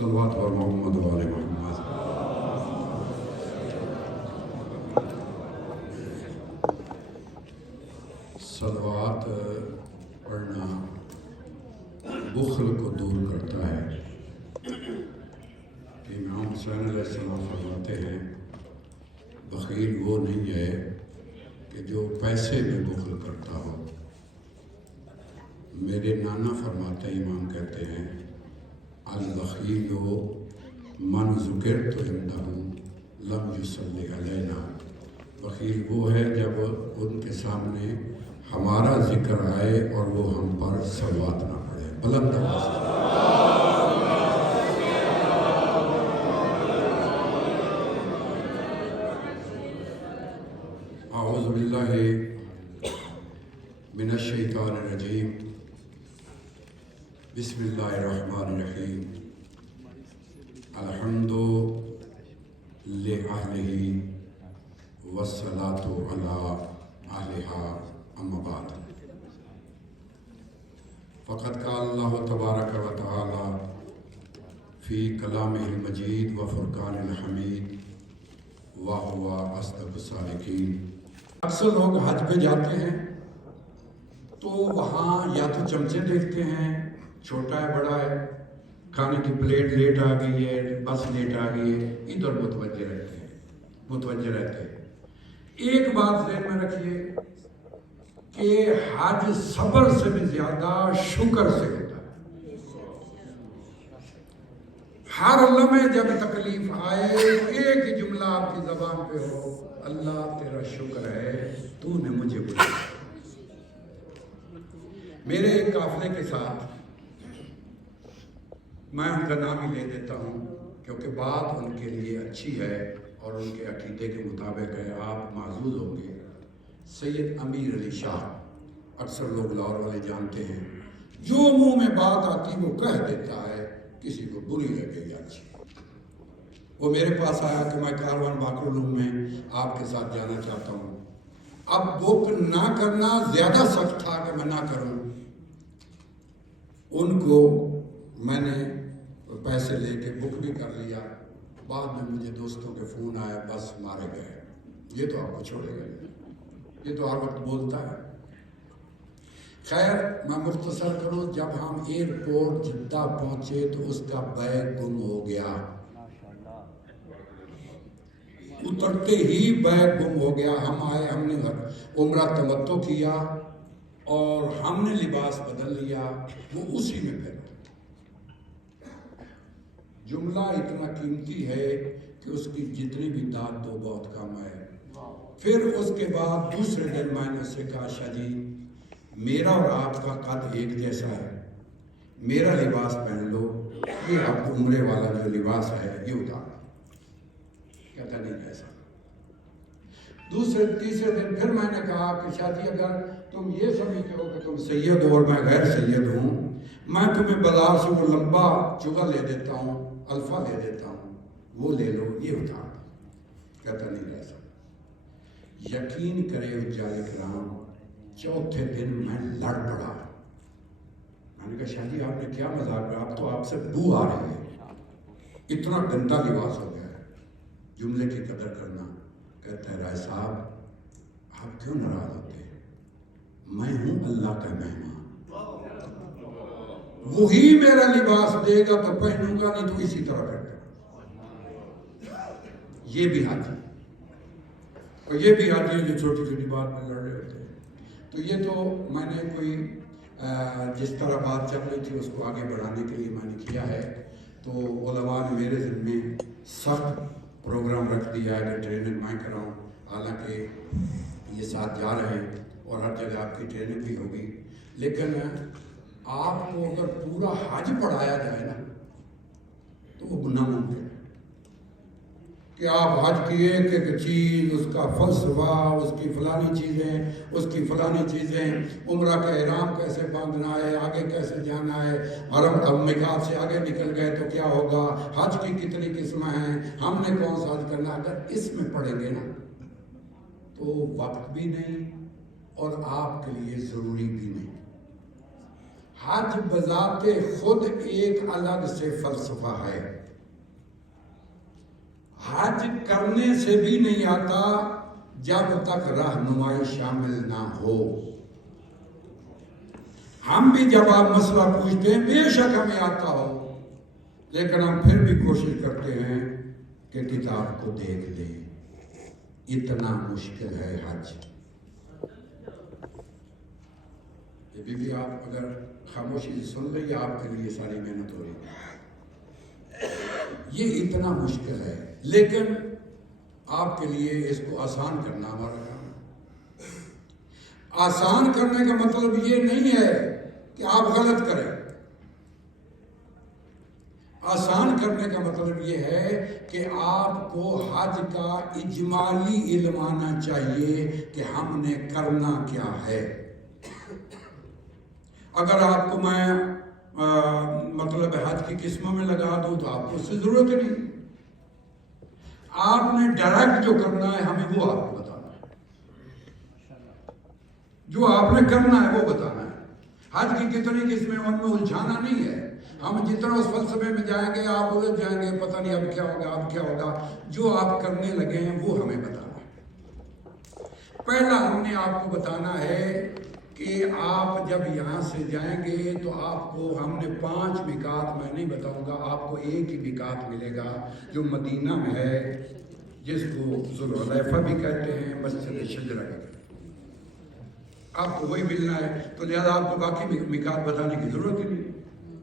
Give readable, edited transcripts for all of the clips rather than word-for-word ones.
صلوات و محمد و آل محمد۔ صلوات پڑھنا بخل کو دور کرتا ہے۔ امام حسین علیہ السلام فرماتے ہیں بخیل وہ نہیں ہے کہ جو پیسے میں بخل کرتا ہو۔ میرے نانا فرماتے امام کہتے ہیں البخیل من ذکرت عنده لم یصلی علینا۔ بخیل وہ ہے جب ان کے سامنے ہمارا ذکر آئے اور وہ ہم پر صلوات نہ پڑھے۔ بلند آواز سے اعوذ باللہ من الشیطان الرجیم، بسم اللہ الرحمن الرحیم، الحمد لأہلہ والصلاة علی اہلہا اما بعد۔ فقد قال اللہ تبارک و تعالی فی کلامہ المجید و فرقان الحمید وَهُوَ أَصْدَقُ الصَّادِقِينَ۔ اکثر لوگ حج پہ جاتے ہیں تو وہاں یا تو چمچے دیکھتے ہیں، چھوٹا ہے بڑا ہے، کھانے کی پلیٹ لیٹ آ گئی ہے، بس لیٹ آ گئی ہے، ادھر متوجہ رہتے ہیں۔ ایک بات ذہن میں رکھیے کہ حج صبر سے بھی زیادہ شکر سے ہوتا ہے۔ ہر لمحے جب تکلیف آئے ایک ہی جملہ آپ کی زبان پہ ہو، اللہ تیرا شکر ہے تو نے مجھے بلایا۔ میرے ایک قافلے کے ساتھ میں ان کا نام ہی لے دیتا ہوں کیونکہ بات ان کے لیے اچھی ہے اور ان کے عقیدے کے مطابق ہے، آپ محظوظ ہوں گے۔ سید امیر علی شاہ، اکثر لوگ لاہور والے جانتے ہیں، جو منہ میں بات آتی وہ کہہ دیتا ہے، کسی کو بری لگے یا اچھی۔ وہ میرے پاس آیا کہ میں کاروان باقر العلوم میں آپ کے ساتھ جانا چاہتا ہوں۔ اب بک نہ کرنا زیادہ سخت تھا کہ میں نہ کروں۔ ان کو میں نے پیسے لے کے بک بھی کر لیا۔ بعد میں مجھے دوستوں کے فون آیا، بس مارے گئے، یہ تو آپ کو چھوڑے گا، یہ تو ہر وقت بولتا ہے۔ خیر میں مختصر کروں، جب ہم ایئرپورٹ جدہ پہنچے تو اس کا بیگ گم ہو گیا۔ اترتے ہی بیگ گم ہو گیا۔ ہم آئے، ہم نے عمرہ تمتع کیا اور ہم نے لباس بدل لیا، وہ اسی میں پھر۔ جملہ اتنا قیمتی ہے کہ اس کی جتنی بھی داد دو بہت کم ہے۔ پھر اس کے بعد دوسرے دن میں نے اس سے کہا شاہ جی میرا اور آپ کا قد ایک جیسا ہے، میرا لباس پہن لو، یہ آپ عمرے والا جو لباس ہے یہ اتار۔ کہتا نہیں ایسا۔ تیسرے دن پھر میں نے کہا کہ شاہ جی اگر تم یہ سمجھتے ہو کہ تم سید ہو اور میں غیر سید ہوں، میں تمہیں بازار سے وہ لمبا چغل لے دیتا ہوں، الفا لے دیتا ہوں، وہ لے لو، یہ اتار۔ کہتا نہیں ایسا۔ یقین کرے حجاج کرام، چوتھے دن میں لڑ پڑا۔ میں نے کہا شاہ جی آپ نے کیا مذاق کیا، اب تو آپ سے بو آ رہی ہے، اتنا گندا لباس ہو گیا ہے، جملے کی قدر کرنا۔ کہتا ہے رائے صاحب آپ کیوں ناراض ہوتے ہیں، میں ہوں اللہ کا مہمان، وہی میرا لباس دے گا تو پہنوں گا، نہیں تو اسی طرح پہنوں گا۔ یہ بھی حاجی، اور یہ بھی حاجی ہے جو چھوٹی چھوٹی بات میں لڑ رہے ہوتے ہیں۔ تو یہ تو میں نے کوئی جس طرح بات چل رہی تھی اس کو آگے بڑھانے کے لیے میں نے کیا ہے۔ تو علماء نے میرے ذمے سخت پروگرام رکھ دیا ہے کہ ٹریننگ میں کراؤں، حالانکہ یہ ساتھ جا رہے ہیں اور ہر جگہ آپ کی ٹریننگ بھی ہوگی، لیکن آپ کو اگر پورا حج پڑھایا جائے نا تو وہ ناممکن ہے کہ آپ حج کی ایک ایک چیز، اس کا فلسفہ، اس کی فلانی چیزیں، اس کی فلانی چیزیں، عمرہ کا احرام کیسے باندھنا ہے، آگے کیسے جانا ہے، حرم اب میقات سے آگے نکل گئے تو کیا ہوگا، حج کی کتنی قسمیں ہیں، ہم نے کون سا حج کرنا، اگر اس میں پڑھیں گے نا تو وقت بھی نہیں اور آپ کے لیے ضروری بھی نہیں۔ حج بذات خود ایک الگ سے فلسفہ ہے. حج کرنے سے بھی نہیں آتا جب تک رہنمائی شامل نہ ہو. ہم بھی جب آپ مسئلہ پوچھتے ہیں بے شک ہمیں آتا ہو، لیکن ہم پھر بھی کوشش کرتے ہیں کہ کتاب کو دیکھ لیں. اتنا مشکل ہے حج. یہ بھی آپ اگر خاموشی سے سن لیں، آپ کے لیے ساری محنت ہو رہی ہے. یہ اتنا مشکل ہے، لیکن آپ کے لیے اس کو آسان کرنا ہمارا کام ہے. آسان کرنے کا مطلب یہ نہیں ہے کہ آپ غلط کریں. آسان کرنے کا مطلب یہ ہے کہ آپ کو حج کا اجمالی علم آنا چاہیے کہ ہم نے کرنا کیا ہے. اگر آپ کو میں مطلب حج کی قسموں میں لگا دوں تو آپ کو اس سے ضرورت نہیں. آپ نے ڈائریکٹ جو کرنا ہے ہمیں وہ آپ کو بتانا ہے. جو آپ نے کرنا ہے وہ بتانا ہے. حج کی کتنی قسمیں ان میں الجھانا نہیں ہے. ہم جتنا اس فلسفے میں جائیں گے آپ الجھ جائیں گے، پتہ نہیں اب کیا ہوگا اب کیا ہوگا. جو آپ کرنے لگے ہیں وہ ہمیں بتانا ہے. پہلا ہم نے آپ کو بتانا ہے کہ آپ جب یہاں سے جائیں گے تو آپ کو ہم نے 5 میقات میں نہیں بتاؤں گا، آپ کو ایک ہی میقات ملے گا جو مدینہ میں ہے، جس کو ذوالحلیفہ بھی کہتے ہیں، مسجد شجرہ بھی. آپ کو وہی ملنا ہے، تو لہذا آپ کو باقی میقات بتانے کی ضرورت ہی نہیں.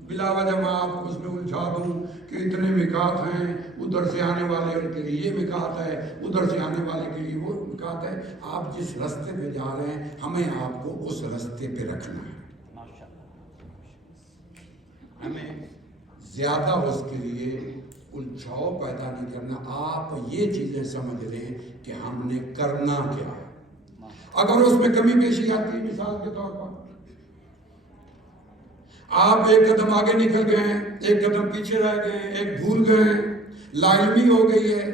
بلا وجہ میں آپ کو اس میں الجھا دوں کہ اتنے میقات ہیں، ادھر سے آنے والے ان کے لیے یہ میقات ہے، ادھر سے آنے والے کے لیے وہ میقات ہے. آپ جس راستے پہ جا رہے ہیں ہمیں آپ کو اس راستے پہ رکھنا ہے. ہمیں زیادہ اس کے لیے الجھاؤ پیدا نہیں کرنا. آپ یہ چیزیں سمجھ لیں کہ ہم نے کرنا کیا ہے. اگر اس میں کمی بیشی آتی ہے، مثال کے طور پر آپ ایک قدم آگے نکل گئے ہیں، ایک قدم پیچھے رہ گئے ہیں، ایک بھول گئے ہیں، لاعلمی ہو گئی ہے،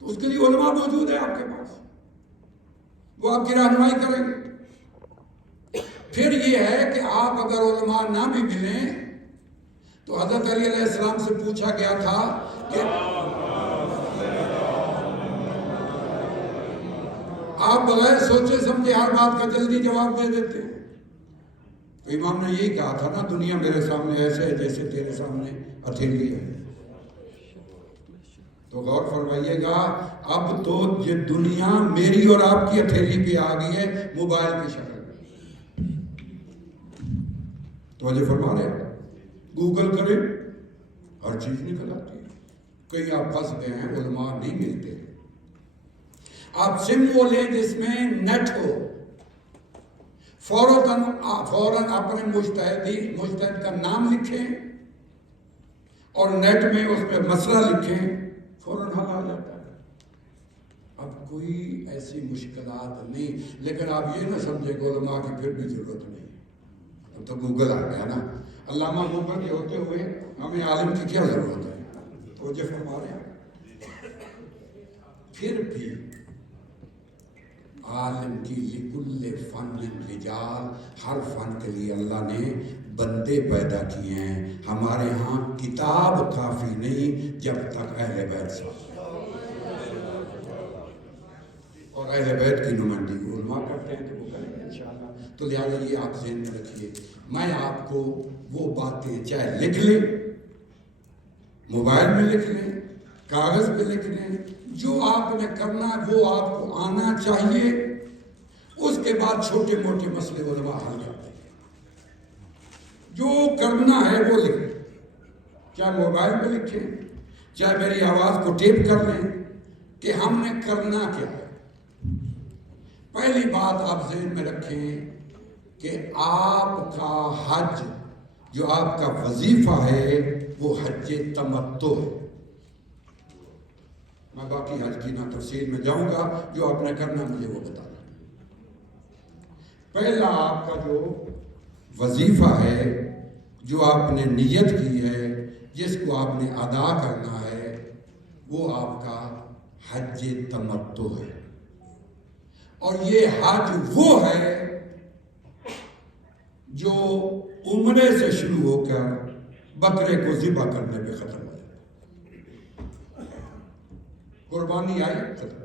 تو اس کے لیے علماء موجود ہے آپ کے پاس، وہ آپ کی رہنمائی کریں گے. پھر یہ ہے کہ آپ اگر علماء نہ بھی ملیں تو حضرت علی علیہ السلام سے پوچھا گیا تھا کہ آپ بغیر سوچے سمجھے ہر بات کا جلدی جواب دے دیتے ہیں. تو امام نے یہی کہا تھا نا، دنیا میرے سامنے ایسے ہے جیسے تیرے سامنے ہتھیلی ہے. تو غور فرمائیے گا، اب تو یہ دنیا میری اور آپ کی ہتھیلی پہ آ گئی ہے موبائل کی شکل میں. توجہ فرما رہے ہیں، گوگل کریں ہر چیز نکل آتی ہے. کئی آپ پھنس گئے ہیں، علماء نہیں ملتے. آپ سم وہ لیں جس میں نیٹ ہو، فوراً اپنے مجتہد کا نام لکھیں اور نیٹ میں اس پہ مسئلہ لکھیں، فوراً حل آ جاتا ہے. اب کوئی ایسی مشکلات نہیں. لیکن آپ یہ نہ سمجھے کہ علماء کی پھر بھی ضرورت نہیں. اب تو گوگل آ گیا نا. علامہ گوگل کے ہوتے ہوئے ہمیں عالم کی کیا ضرورت ہے. تو جو فرما رہے ہیں، پھر بھی عالم کی لکل فن رجال، ہر فن کے لیے اللہ نے بندے پیدا کیے ہیں. ہمارے ہاں کتاب کافی نہیں جب تک اہل بیت ساتھ، اور اہل بیت کی نمائندگی علماء کرتے ہیں تو وہ کریں گے انشاءاللہ. تو لہٰذا یہ آپ ذہن میں رکھیے. میں آپ کو وہ باتیں چاہے لکھ لیں، موبائل میں لکھ لیں، کاغذ پہ لکھ لیں، جو آپ نے کرنا وہ آپ کو آنا چاہیے. اس کے بعد چھوٹے موٹے مسئلے علماء حل کرتے ہیں. جو کرنا ہے وہ لکھیں، چاہے موبائل پہ لکھیں، چاہے میری آواز کو ٹیپ کر لیں کہ ہم نے کرنا کیا ہے. پہلی بات آپ ذہن میں رکھیں کہ آپ کا حج جو آپ کا وظیفہ ہے وہ حج تمتع ہے. میں باقی حج کی نہ تفصیل میں جاؤں گا، جو آپ نے کرنا مجھے وہ بتانا. پہلا آپ کا جو وظیفہ ہے، جو آپ نے نیت کی ہے، جس کو آپ نے ادا کرنا ہے، وہ آپ کا حج تمتع ہے. اور یہ حج وہ ہے جو عمرے سے شروع ہو کر بکرے کو ذبح کرنے پہ ختم ہو جاتا، قربانی آئی ختم۔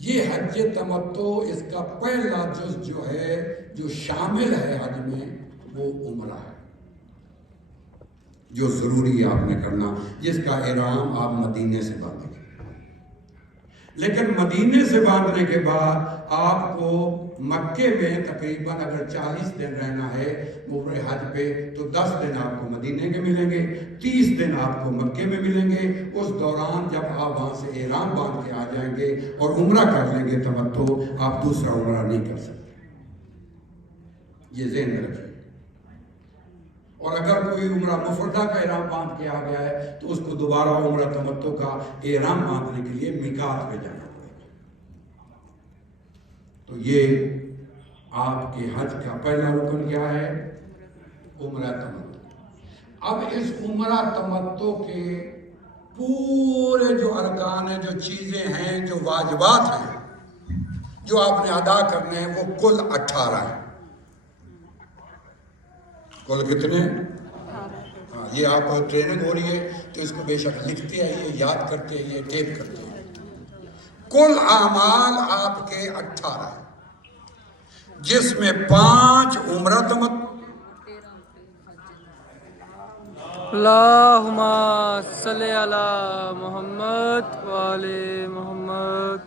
یہ حج تمتع اس کا پہلا جز جو ہے جو شامل ہے حج میں وہ عمرہ ہے، جو ضروری ہے آپ نے کرنا، جس کا احرام آپ مدینے سے باندھیں گے۔ لیکن مدینے سے باندھنے کے بعد آپ کو مکے میں تقریباً اگر 40 دن رہنا ہے عمرہ حج پہ تو 10 دن آپ کو مدینے کے ملیں گے، 30 دن آپ کو مکے میں ملیں گے۔ اس دوران جب آپ وہاں سے احرام باندھ کے آ جائیں گے اور عمرہ کر لیں گے تمتع، آپ دوسرا عمرہ نہیں کر سکتے، یہ ذہن میں رکھیے۔ اور اگر کوئی عمرہ مفردہ کا احرام باندھ کے آ گیا ہے تو اس کو دوبارہ عمرہ تمتع کا احرام باندھنے کے لیے میقات پہ جانا پڑے گا۔ تو یہ آپ کے حج کا پہلا رکن کیا ہے؟ عمرہ تمتع۔ اب اس عمرہ تمتع کے پورے جو ارکان ہیں، جو چیزیں ہیں، جو واجبات ہیں جو آپ نے ادا کرنے ہیں، وہ کل 18 ہیں۔ کل کتنے؟ یہ آپ ٹریننگ ہو رہی ہے تو اس کو بے شک لکھتے آئیے، یاد کرتے آئیے، ٹیپ کرتے آئیے۔ کل اعمال آپ کے 18 ہیں، جس میں 5 عمرہ تمتع، اللہم صلی علی محمد وآل محمد۔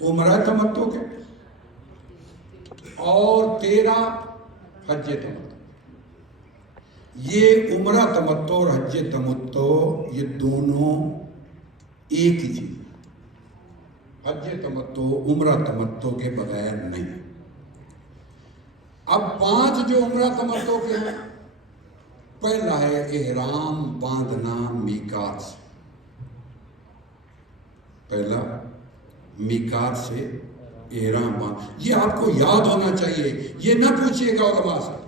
عمرہ تمتع کے اور 13 حج تمتع۔ یہ عمرہ تمتع اور حج تمتع یہ دونوں ایک ہی چیز، حج تمتع عمرہ تمتع کے بغیر نہیں۔ اب 5 جو عمرہ تمتع کے ہیں، پہلا ہے احرام باندھنا میقات سے، پہلا میقات سے احرام باندھ، یہ آپ کو یاد ہونا چاہیے، یہ نہ پوچھیے گا علماء سے۔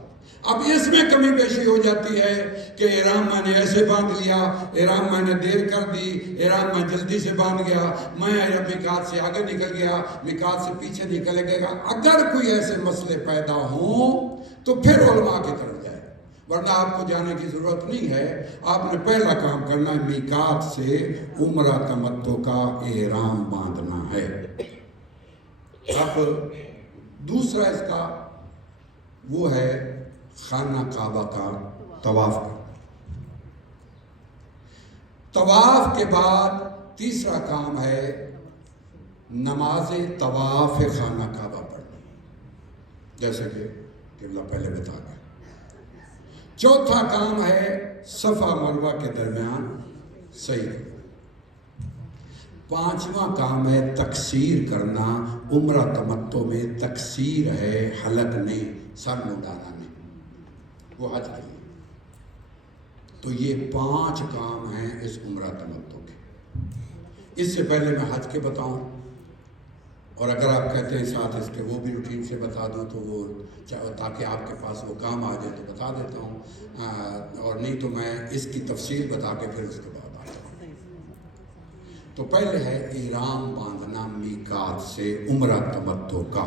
اب اس میں کمی بیشی ہو جاتی ہے کہ احرام میں نے ایسے باندھ لیا، احرام میں نے دیر کر دی، احرام میں جلدی سے باندھ گیا، میں میقات سے آگے نکل گیا، میقات سے پیچھے نکل گیا۔ اگر کوئی ایسے مسئلے پیدا ہوں تو پھر علماء کی طرف جائے، ورنہ آپ کو جانے کی ضرورت نہیں ہے۔ آپ نے پہلا کام کرنا ہے، میقات سے عمرہ تمتع کا احرام باندھنا ہے۔ اب دوسرا اس کا وہ ہے خانہ کعبہ کا طواف کرنا۔ طواف کے بعد تیسرا کام ہے نماز طواف خانہ کعبہ پڑھنا، جیسے کہ قبلہ پہلے بتا گیا۔ چوتھا کام ہے صفا مروہ کے درمیان سعی کرنا۔ پانچواں کام ہے تقصیر کرنا۔ عمرہ تمتع میں تقصیر ہے، حلق نہیں، سر منڈانا نہیں، وہ حج کے لیے۔ تو یہ 5 کام ہیں اس عمرہ تمتع کے۔ اس سے پہلے میں حج کے بتاؤں، اور اگر آپ کہتے ہیں ساتھ اس کے وہ بھی روٹین سے بتا دوں تو وہ تاکہ آپ کے پاس وہ کام آ جائے تو بتا دیتا ہوں، اور نہیں تو میں اس کی تفصیل بتا کے پھر اس کے بعد آتا ہوں۔ تو پہلے ہے احرام باندھنا میقات سے عمرہ تمتع کا۔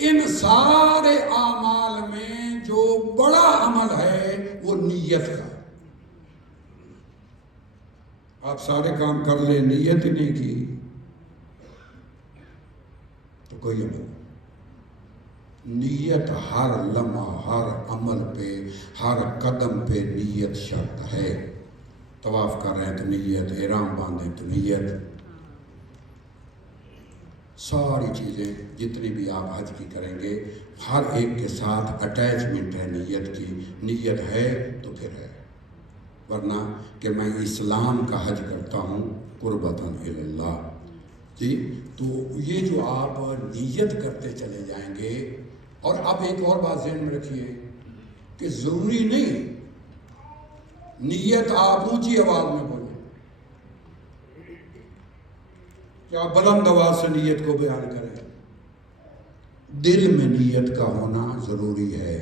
ان سارے اعمال میں جو بڑا عمل ہے وہ نیت کا ہے۔ آپ سارے کام کر لیں، نیت ہی نہیں کی تو کوئی عمل نہیں۔ نیت ہر لمحہ، ہر عمل پہ، ہر قدم پہ نیت شرط ہے۔ طواف کر رہے ہیں تو نیت، احرام باندھیں تو نیت، ساری چیزیں جتنی بھی آپ حج کی کریں گے ہر ایک کے ساتھ اٹیچمنٹ ہے نیت کی۔ نیت ہے تو پھر ہے، ورنہ کہ میں اسلام کا حج کرتا ہوں قربتاً الی اللہ، جی تو یہ جو آپ نیت کرتے چلے جائیں گے۔ اور اب ایک اور بات ذہن میں رکھیے کہ ضروری نہیں نیت آپ اونچی آواز میں بولیں، کہ آپ بلند آواز سے نیت کو بیان کریں۔ دل میں نیت کا ہونا ضروری ہے.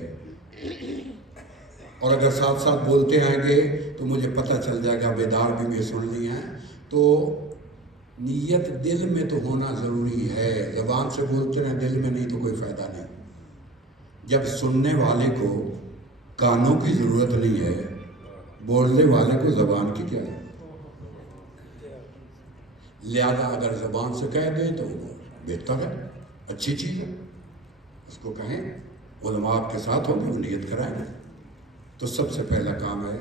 اور اگر ساتھ ساتھ بولتے آئیں گے تو مجھے پتہ چل جائے گا بیدار بھی میں سن لی ہیں. تو نیت دل میں تو ہونا ضروری ہے. زبان سے بولتے رہیں دل میں نہیں تو کوئی فائدہ نہیں. جب سننے والے کو کانوں کی ضرورت نہیں ہے, بولنے والے کو زبان کی کیا ہے؟ لہذا اگر زبان سے کہہ دیں تو بہتر ہے, اچھی چیز ہے, اس کو کہیں. علماء آپ کے ساتھ ہوں گے, وہ نیت کرائیں گے. تو سب سے پہلا کام ہے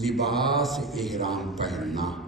لباس احرام پہننا.